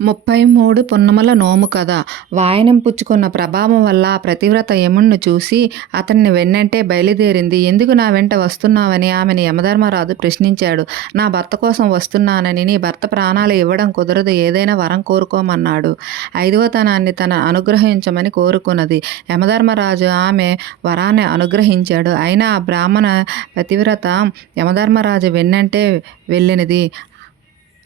ముప్పై మూడు పున్నమల నోము కథ. వాయనం పుచ్చుకున్న ప్రభావం వల్ల ప్రతివ్రత యముణ్ణి చూసి అతన్ని వెన్నంటే బయలుదేరింది. ఎందుకు నా వెంట వస్తున్నావని ఆమెను యమధర్మరాజు ప్రశ్నించాడు. నా భర్త కోసం వస్తున్నానని నీ భర్త ప్రాణాలు ఇవ్వడం కుదరదు. ఏదైనా వరం కోరుకోమన్నాడు. ఐదవతనాన్ని తన అనుగ్రహించమని కోరుకున్నది. యమధర్మరాజు ఆమె వరాన్ని అనుగ్రహించాడు. అయినా ఆ బ్రాహ్మణ ప్రతివ్రత యమధర్మరాజు వెన్నంటే వెళ్ళినది.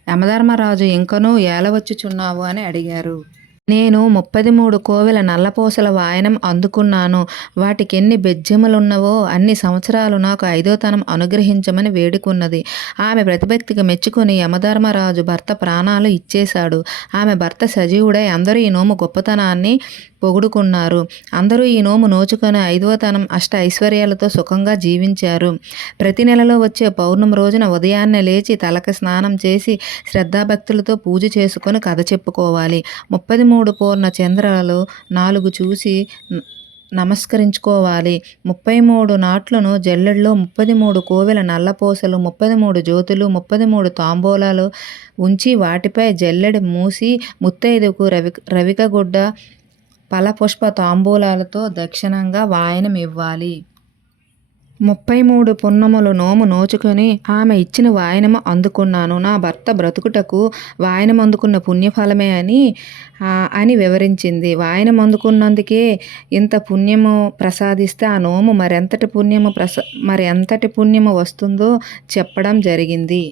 యమధర్మరాజు ఇంకనూ ఏలవచ్చుచున్నావు అని అడిగారు. నేను ముప్పది మూడు కోవెల నల్లపూసల వాయనం అందుకున్నాను. వాటికి ఎన్ని బెజ్జములున్నవో అన్ని సంవత్సరాలు నాకు ఐదోతనం అనుగ్రహించమని వేడుకున్నది. ఆమె ప్రతిభక్తికి మెచ్చుకుని యమధర్మరాజు భర్త ప్రాణాలు ఇచ్చేశాడు. ఆమె భర్త సజీవుడై అందరూ ఈ నోము గొప్పతనాన్ని పొగుడుకున్నారు. అందరూ ఈ నోము నోచుకొని ఐదవతనం అష్ట ఐశ్వర్యాలతో సుఖంగా జీవించారు. ప్రతి నెలలో వచ్చే పౌర్ణమి రోజున ఉదయాన్నే లేచి తలకి స్నానం చేసి శ్రద్ధాభక్తులతో పూజ చేసుకొని కథ చెప్పుకోవాలి. ముప్పది మూడు పూర్ణ చంద్రాలు నాలుగు చూసి నమస్కరించుకోవాలి. ముప్పై మూడు నాట్లను జల్లెడలో ముప్పది మూడు కోవెల నల్లపోసలు ముప్పది మూడు జ్యోతులు ముప్పది మూడు తాంబూలాలు ఉంచి వాటిపై జల్లెడ మూసి ముత్తైదుకు రవి రవికగుడ్డ ఫలపుష్ప తాంబూలాలతో దక్షిణంగా వాయనమివ్వాలి. ముప్పై మూడు పున్నములు నోము నోచుకొని ఆమె ఇచ్చిన వాయనము అందుకున్నాను. నా భర్త బ్రతుకుటకు వాయనం అందుకున్న పుణ్యఫలమే అని అని వివరించింది. వాయనం అందుకున్నందుకే ఇంత పుణ్యము ప్రసాదిస్తే ఆ నోము మరెంతటి పుణ్యము ప్రస మరి ఎంతటి పుణ్యము వస్తుందో చెప్పడం జరిగింది.